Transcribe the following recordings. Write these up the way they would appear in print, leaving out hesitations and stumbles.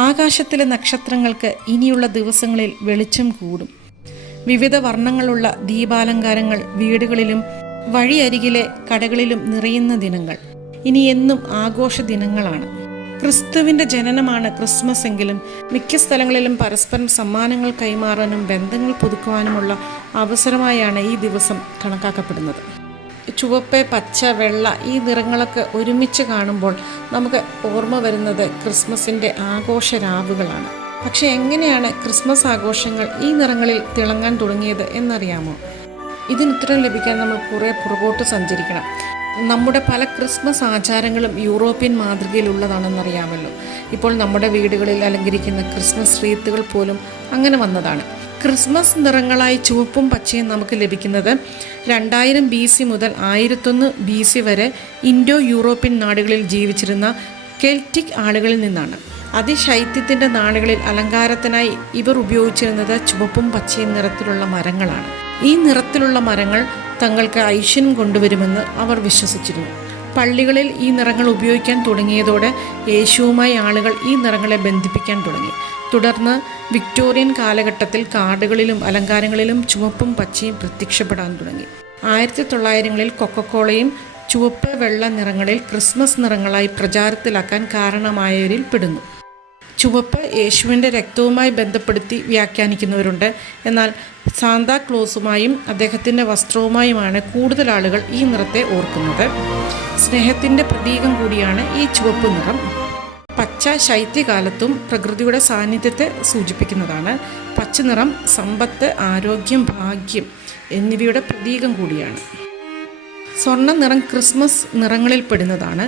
ആകാശത്തിലെ നക്ഷത്രങ്ങൾക്ക് ഇനിയുള്ള ദിവസങ്ങളിൽ വെളിച്ചം കൂടും. വിവിധ വർണ്ണങ്ങളുള്ള ദീപാലങ്കാരങ്ങൾ വീടുകളിലും വഴിയരികിലെ കടകളിലും നിറയുന്ന ദിനങ്ങൾ ഇനി എന്നും ആഘോഷ ദിനങ്ങളാണ്. ക്രിസ്തുവിൻ്റെ ജനനമാണ് ക്രിസ്മസ് എങ്കിലും മിക്ക സ്ഥലങ്ങളിലും പരസ്പരം സമ്മാനങ്ങൾ കൈമാറാനും ബന്ധങ്ങൾ പുതുക്കുവാനുമുള്ള അവസരമായാണ് ഈ ദിവസം കണക്കാക്കപ്പെടുന്നത്. ചുവപ്പ്, പച്ച, വെള്ള ഈ നിറങ്ങളൊക്കെ ഒരുമിച്ച് കാണുമ്പോൾ നമുക്ക് ഓർമ്മ വരുന്നത് ക്രിസ്മസിൻ്റെ ആഘോഷ രാവുകളാണ്. പക്ഷേ എങ്ങനെയാണ് ക്രിസ്മസ് ആഘോഷങ്ങൾ ഈ നിറങ്ങളിൽ തിളങ്ങാൻ തുടങ്ങിയത് എന്നറിയാമോ? ഇതിനുത്തരം ലഭിക്കാൻ നമ്മൾ കുറേ പുറകോട്ട് സഞ്ചരിക്കണം. നമ്മുടെ പല ക്രിസ്മസ് ആചാരങ്ങളും യൂറോപ്യൻ മാതൃകയിലുള്ളതാണെന്നറിയാമല്ലോ. ഇപ്പോൾ നമ്മുടെ വീടുകളിൽ അലങ്കരിക്കുന്ന ക്രിസ്മസ് റീത്തുകൾ പോലും അങ്ങനെ വന്നതാണ്. ക്രിസ്മസ് നിറങ്ങളായി ചുവപ്പും പച്ചയും നമുക്ക് ലഭിക്കുന്നത് 2000 BC മുതൽ 1001 BC വരെ ഇൻഡോ യൂറോപ്യൻ നാടുകളിൽ ജീവിച്ചിരുന്ന കെൽറ്റിക് ആളുകളിൽ നിന്നാണ്. അതിശൈത്യത്തിൻ്റെ നാടുകളിൽ അലങ്കാരത്തിനായി ഇവർ ഉപയോഗിച്ചിരുന്നത് ചുവപ്പും പച്ചയും നിറത്തിലുള്ള മരങ്ങളാണ്. ഈ നിറത്തിലുള്ള മരങ്ങൾ തങ്ങൾക്ക് ഐശ്വര്യം കൊണ്ടുവരുമെന്ന് അവർ വിശ്വസിച്ചിരുന്നു. പള്ളികളിൽ ഈ നിറങ്ങൾ ഉപയോഗിക്കാൻ തുടങ്ങിയതോടെ യേശുവുമായി ആളുകൾ ഈ നിറങ്ങളെ ബന്ധിപ്പിക്കാൻ തുടങ്ങി. തുടർന്ന് വിക്ടോറിയൻ കാലഘട്ടത്തിൽ കാർഡുകളിലും അലങ്കാരങ്ങളിലും ചുവപ്പും പച്ചയും പ്രത്യക്ഷപ്പെടാൻ തുടങ്ങി. 1900കളിൽ കൊക്കക്കോളയും ചുവപ്പ്, വെള്ള നിറങ്ങളിൽ ക്രിസ്മസ് നിറങ്ങളായി പ്രചാരത്തിലാക്കാൻ കാരണമായവരിൽ പെടുന്നു. ചുവപ്പ് യേശുവിൻ്റെ രക്തവുമായി ബന്ധപ്പെടുത്തി വ്യാഖ്യാനിക്കുന്നവരുണ്ട്. എന്നാൽ സാന്താക്ലോസുമായും അദ്ദേഹത്തിൻ്റെ വസ്ത്രവുമായുമാണ് കൂടുതൽ ആളുകൾ ഈ നിറത്തെ ഓർക്കുന്നത്. സ്നേഹത്തിൻ്റെ പ്രതീകം കൂടിയാണ് ഈ ചുവപ്പ് നിറം. പച്ച ശൈത്യകാലത്തും പ്രകൃതിയുടെ സാന്നിധ്യത്തെ സൂചിപ്പിക്കുന്നതാണ്. പച്ച നിറം സമ്പത്ത്, ആരോഗ്യം, ഭാഗ്യം എന്നിവയുടെ പ്രതീകം കൂടിയാണ്. സ്വർണ്ണ നിറം ക്രിസ്മസ് നിറങ്ങളിൽ പെടുന്നതാണ്.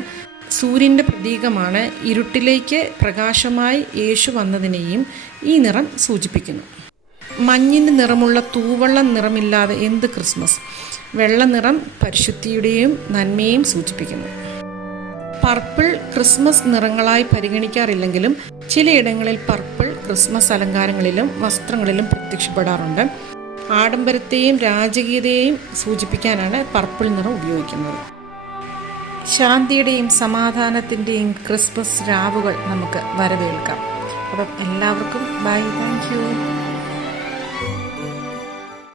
സൂര്യൻ്റെ പ്രതീകമാണ്. ഇരുട്ടിലേക്ക് പ്രകാശമായി യേശു വന്നതിനെയും ഈ നിറം സൂചിപ്പിക്കുന്നു. മഞ്ഞിൻ്റെ നിറമുള്ള തൂവള്ള നിറമില്ലാതെ എന്ത് ക്രിസ്മസ്? വെള്ള നിറം പരിശുദ്ധിയുടെയും നന്മയെയും സൂചിപ്പിക്കുന്നു. പർപ്പിൾ ക്രിസ്മസ് നിറങ്ങളായി പരിഗണിക്കാറില്ലെങ്കിലും ചിലയിടങ്ങളിൽ പർപ്പിൾ ക്രിസ്മസ് അലങ്കാരങ്ങളിലും വസ്ത്രങ്ങളിലും പ്രത്യക്ഷപ്പെടാറുണ്ട്. ആഡംബരത്തെയും രാജകീയതയെയും സൂചിപ്പിക്കാനാണ് പർപ്പിൾ നിറം ഉപയോഗിക്കുന്നത്. ശാന്തിയുടെയും സമാധാനത്തിൻ്റെയും ക്രിസ്മസ് രാവുകൾ നമുക്ക് വരവേൽക്കാം. അപ്പം എല്ലാവർക്കും ബൈ, താങ്ക് യു.